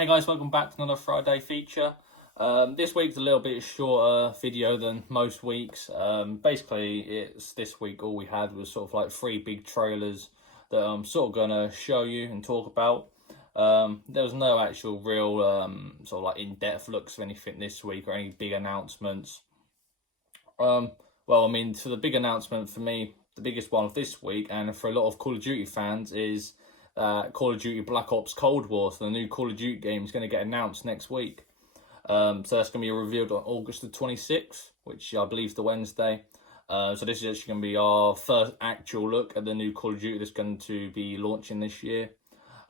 Hey guys, welcome back to another Friday feature. This week's a little bit shorter video than most weeks. Basically, it's this week all we had was sort of like 3 big trailers that I'm sort of going to show you and talk about. There was no actual real sort of like in-depth looks of anything this week or any big announcements. Well, I mean, so the big announcement for me, the biggest one of this week, and for a lot of Call of Duty fans, is Call of Duty Black Ops Cold War. So the new Call of Duty game is going to get announced next week. So that's going to be revealed on August the 26th, which I believe is the Wednesday. So this is actually going to be our first actual look at the new Call of Duty that's going to be launching this year.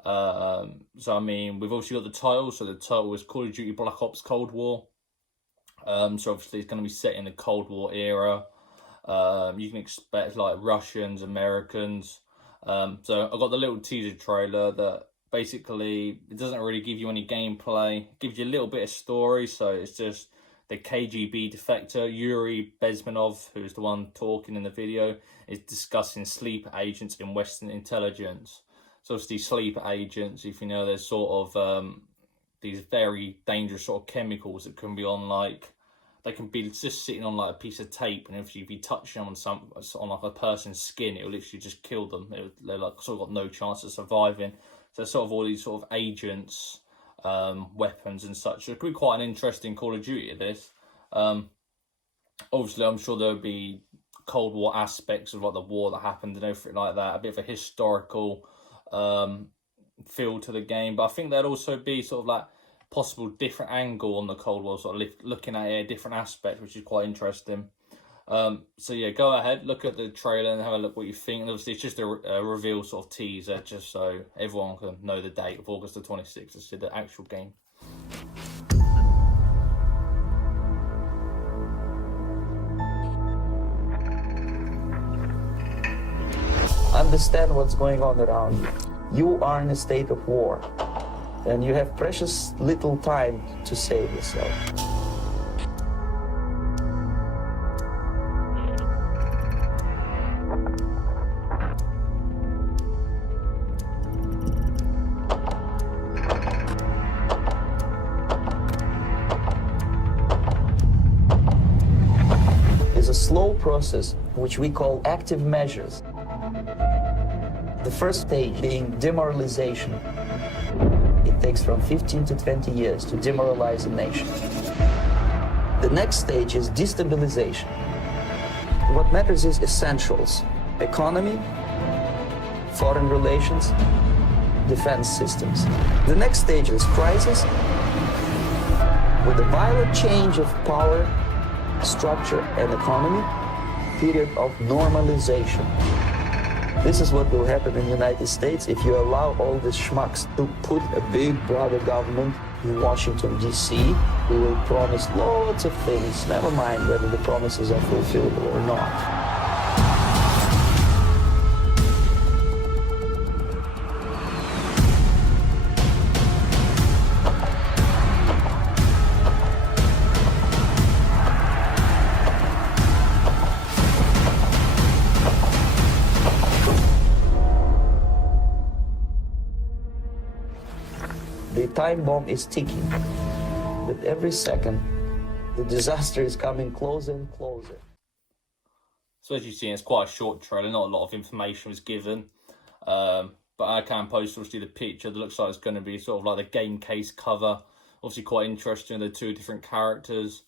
So I mean, we've obviously got the title. So the title is Call of Duty Black Ops Cold War. So obviously it's going to be set in the Cold War era. You can expect like Russians, Americans. So I got the little teaser trailer that basically it doesn't really give you any gameplay. It gives you a little bit of story. So it's just the KGB defector Yuri Bezmenov, who is the one talking in the video, is discussing sleeper agents in Western intelligence. So obviously sleeper agents, if you know, there's sort of these very dangerous sort of chemicals that can be on like, they can be just sitting on like a piece of tape, and if you be touching them on like a person's skin, it will literally just kill them. They're like sort of got no chance of surviving. So sort of all these sort of agents, weapons and such. So it could be quite an interesting Call of Duty of this. Obviously, I'm sure there'll be Cold War aspects of like the war that happened and everything like that. A bit of a historical feel to the game, but I think there'd also be sort of like possible different angle on the Cold War, sort of looking at it a different aspect, which is quite interesting. So yeah, go ahead, look at the trailer and have a look what you think. And obviously it's just a reveal sort of teaser, just so everyone can know the date of August the 26th to see the actual game. Understand what's going on around you. You are in a state of war, and you have precious little time to save yourself. It's a slow process which we call active measures. The first stage being demoralization. It takes from 15 to 20 years to demoralize a nation. The next stage is destabilization. What matters is essentials: economy, foreign relations, defense systems. The next stage is crisis, with a violent change of power, structure, and economy, period of normalization. This is what will happen in the United States if you allow all these schmucks to put a big brother government in Washington, D.C., who will promise lots of things, never mind whether the promises are fulfillable or not. The time bomb is ticking. With every second, the disaster is coming closer and closer. So as you see, it's quite a short trailer, not a lot of information was given. But I can post obviously the picture that looks like it's going to be sort of like the game case cover. Obviously quite interesting, the 2 different characters.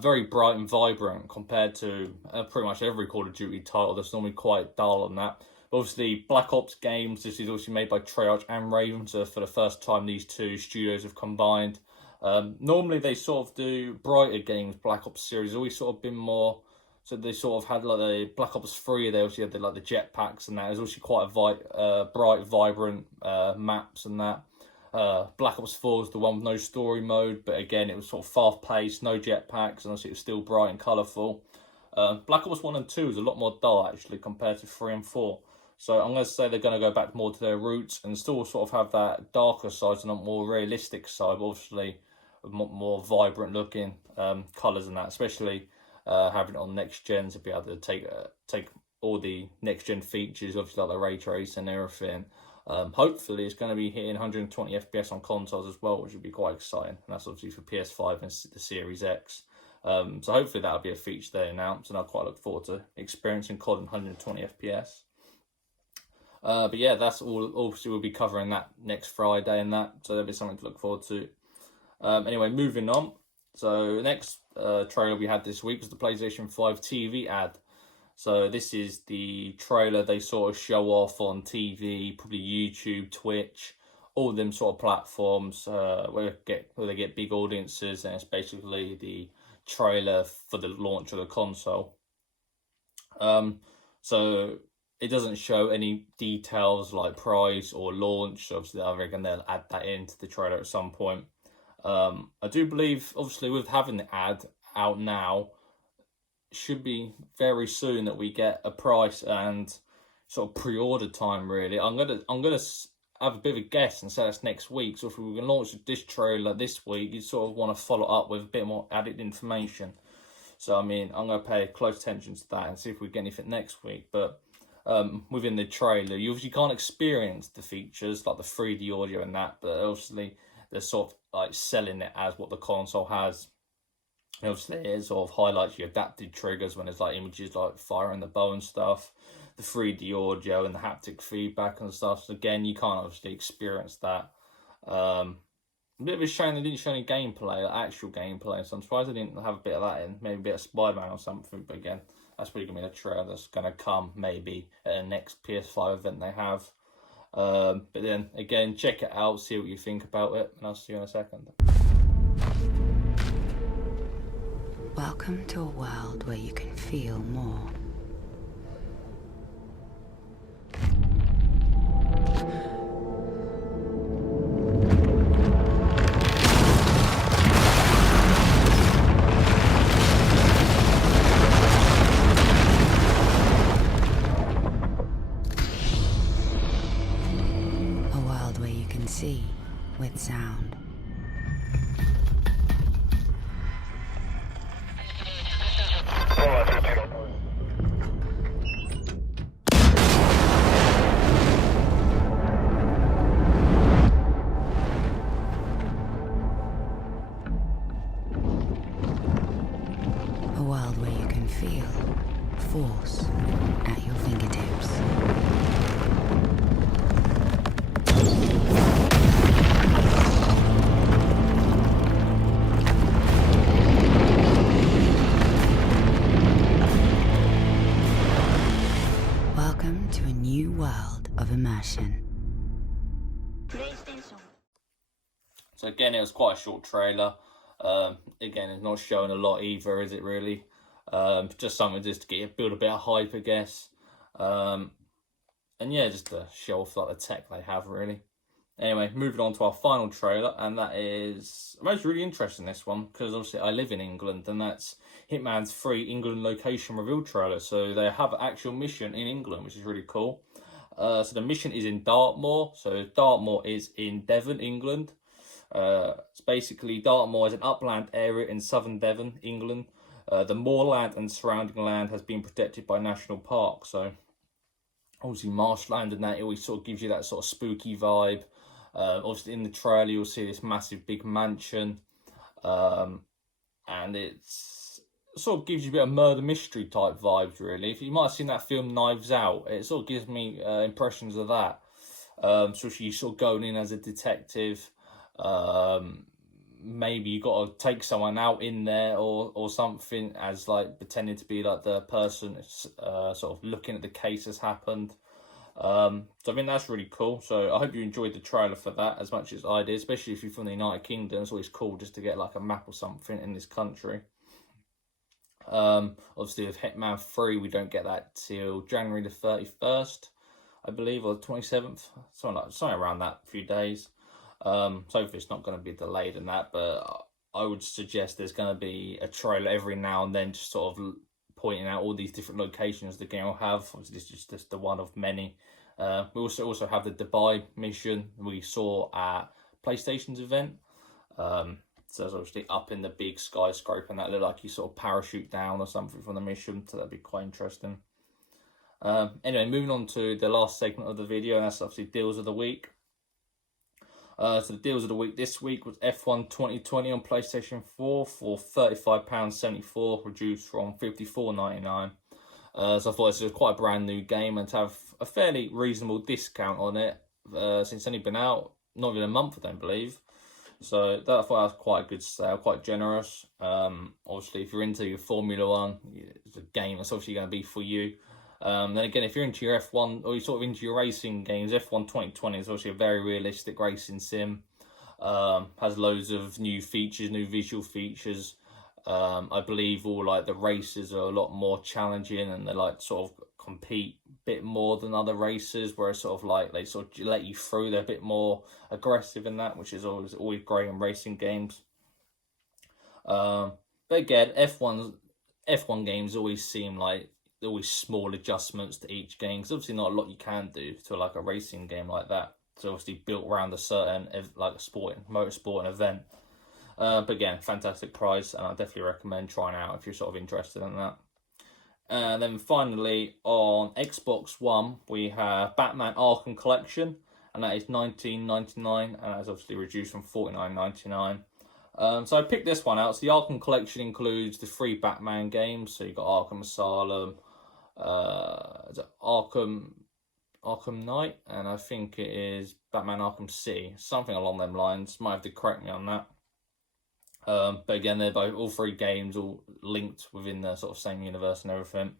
Very bright and vibrant compared to pretty much every Call of Duty title that's normally quite dull on that. Obviously, Black Ops games, this is obviously made by Treyarch and Raven, so for the first time these 2 studios have combined. Normally they sort of do brighter games. Black Ops series always sort of been more, so they sort of had like the Black Ops 3, they also had like the jetpacks and that. It was also quite a bright, vibrant maps and that. Black Ops 4 was the one with no story mode, but again, it was sort of fast-paced, no jetpacks, and obviously it was still bright and colourful. Black Ops 1 and 2 is a lot more dull, actually, compared to 3 and 4. So I'm going to say they're going to go back more to their roots and still sort of have that darker side and a more realistic side, obviously more vibrant looking colours and that, especially having it on next gen to be able to take all the next gen features, obviously like the ray trace and everything. Hopefully it's going to be hitting 120 FPS on consoles as well, which would be quite exciting. And that's obviously for PS5 and the Series X. So hopefully that'll be a feature they announce, and I quite look forward to experiencing COD in 120 FPS. But yeah, that's all. Obviously, we'll be covering that next Friday and that, so there'll be something to look forward to. Anyway, moving on. So the next trailer we had this week was the PlayStation 5 TV ad. So this is the trailer they sort of show off on TV, probably YouTube, Twitch, all them sort of platforms where they get big audiences, and it's basically the trailer for the launch of the console. So it doesn't show any details like price or launch. So obviously, I reckon they'll add that into the trailer at some point. I do believe, obviously, with having the ad out now, it should be very soon that we get a price and sort of pre-order time. Really, I'm gonna have a bit of a guess and say that's next week. So if we can launch this trailer this week, you sort of want to follow up with a bit more added information. So I mean, I'm gonna pay close attention to that and see if we get anything next week. But within the trailer, you obviously can't experience the features like the 3D audio and that, but obviously they're sort of like selling it as what the console has. And obviously it sort of highlights your adaptive triggers when there's like images like firing the bow and stuff, the 3D audio and the haptic feedback and stuff. So again, you can't obviously experience that. A bit of a shame they didn't show any gameplay, like actual gameplay, so I'm surprised they didn't have a bit of that in, maybe a bit of Spider-Man or something. But again, that's probably going to be a trailer that's going to come maybe at the next PS5 event they have. But then again, check it out, see what you think about it, and I'll see you in a second. Welcome to a world where you can feel more. See with sound. A world where you can feel force at your fingertips. To a new world of immersion. So again, it was quite a short trailer. Again, it's not showing a lot either, is it really? Just something just to build a bit of hype, I guess. And yeah, just to show off like the tech they have, really. Anyway, moving on to our final trailer, and that is, I was really interested in this one because obviously I live in England, and that's Hitman's free England location reveal trailer. So they have an actual mission in England, which is really cool. So the mission is in Dartmoor. So Dartmoor is in Devon, England. It's basically Dartmoor is an upland area in southern Devon, England. The moorland and surrounding land has been protected by national park. So obviously marshland and that, it always sort of gives you that sort of spooky vibe. Obviously in the trailer you'll see this massive big mansion, and it's sort of gives you a bit of murder mystery type vibes, really. If you might have seen that film Knives Out, it sort of gives me impressions of that. So you sort of going in as a detective, maybe you got to take someone out in there or something, as like pretending to be like the person sort of looking at the case has happened. So I mean that's really cool. So I hope you enjoyed the trailer for that as much as I did, especially if you're from the United Kingdom. It's always cool just to get like a map or something in this country. Obviously with Hitman 3 we don't get that till January the 31st, I believe, or the 27th, something around that few days. So hopefully it's not going to be delayed in that, but I would suggest there's going to be a trailer every now and then, just sort of pointing out all these different locations the game will have. Obviously this is just the one of many. We also have the Dubai mission we saw at PlayStation's event. So it's obviously up in the big skyscraper, and that looked like you sort of parachute down or something from the mission, so that'd be quite interesting. Anyway, moving on to the last segment of the video, and that's obviously deals of the week. So the deals of the week this week was F1 2020 on PlayStation 4 for £35.74, reduced from £54.99. So I thought this was quite a brand new game, and to have a fairly reasonable discount on it, since it's only been out not even a month, I don't believe. So that, I thought that was quite a good sale, quite generous. Obviously, if you're into your Formula One, it's a game that's obviously going to be for you. Then again, if you're into your F1 or you're sort of into your racing games, F1 2020 is obviously a very realistic racing sim. Has loads of new features, new visual features. I believe all like the races are a lot more challenging, and they like sort of compete a bit more than other races, where it's sort of like they sort of let you through. They're a bit more aggressive in that, which is always great in racing games. But again, F1 games always seem like always small adjustments to each game, because obviously not a lot you can do to like a racing game like that. It's obviously built around a certain like a motorsport event. But again, fantastic price, and I definitely recommend trying out if you're sort of interested in that. And then finally on Xbox One, we have Batman Arkham Collection, and that is $19.99, and that's obviously reduced from $49.99. So I picked this one out. So the Arkham Collection includes the 3 Batman games. So you've got Arkham Asylum, Arkham Knight, and I think it is Batman Arkham City, something along them lines. Might have to correct me on that. But again, they're both all 3 games all linked within the sort of same universe and everything.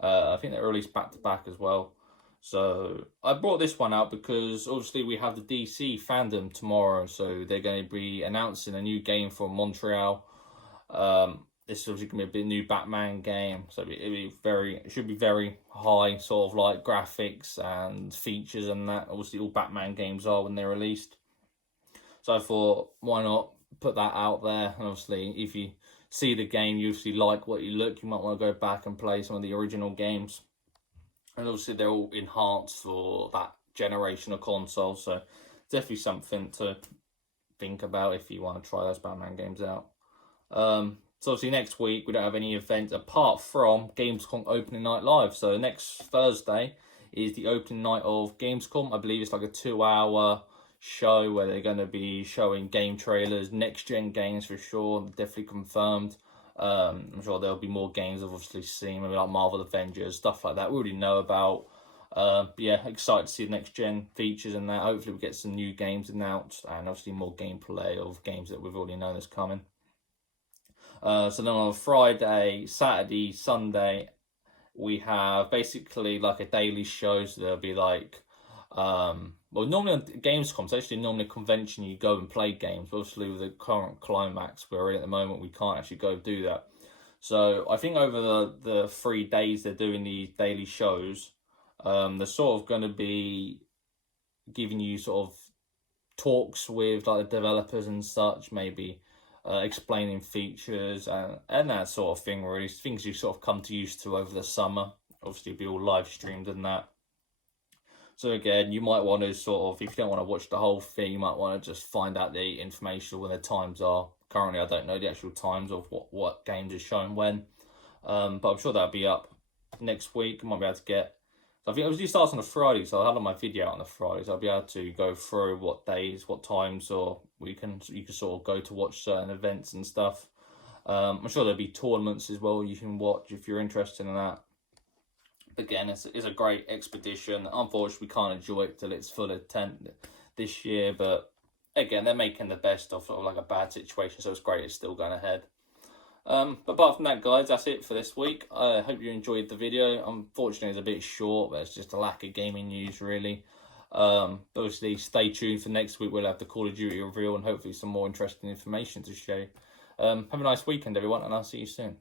I think they're released back to back as well. So I brought this one out because obviously we have the DC fandom tomorrow, so they're going to be announcing a new game from Montreal. This is obviously going to be a new Batman game, so it should be very high sort of like graphics and features and that. Obviously all Batman games are when they're released. So I thought, why not put that out there? And obviously if you see the game, you obviously like what you look, you might want to go back and play some of the original games. And obviously they're all enhanced for that generation of consoles, so definitely something to think about if you want to try those Batman games out. So obviously next week we don't have any events apart from Gamescom opening night live. So next Thursday is the opening night of Gamescom. I believe it's like a 2-hour show where they're going to be showing game trailers, next-gen games for sure, definitely confirmed. I'm sure there'll be more games I've obviously seen, maybe like Marvel Avengers, stuff like that we already know about. But yeah, excited to see the next-gen features and that. Hopefully we get some new games announced, and obviously more gameplay of games that we've already known is coming. So then on Friday, Saturday, Sunday, we have basically like a daily show. So there'll be like, well, normally on Gamescom, it's actually normally a convention you go and play games. But obviously with the current climax we're in at the moment, we can't actually go do that. So I think over the 3 days they're doing these daily shows, they're sort of going to be giving you sort of talks with like the developers and such, maybe explaining features and that sort of thing, really. Things you sort of come to used to over the summer. Obviously it'll be all live streamed and that. So again, you might want to sort of, if you don't want to watch the whole thing, you might want to just find out the information when the times are. Currently, I don't know the actual times of what games are shown when. But I'm sure that'll be up next week. I might be able to get... So I think it usually starts on a Friday, so I'll have my video out on a Friday. So I'll be able to go through what days, what times, or you can sort of go to watch certain events and stuff. I'm sure there'll be tournaments as well you can watch if you're interested in that. Again, it's a great expedition. Unfortunately, we can't enjoy it till it's full intent this year, but again, they're making the best of sort of like a bad situation, so it's great it's still going ahead. But apart from that, guys, that's it for this week. I hope you enjoyed the video. Unfortunately, it's a bit short, but it's just a lack of gaming news, really. Obviously, stay tuned for next week. We'll have the Call of Duty reveal and hopefully some more interesting information to show you. Have a nice weekend, everyone, and I'll see you soon.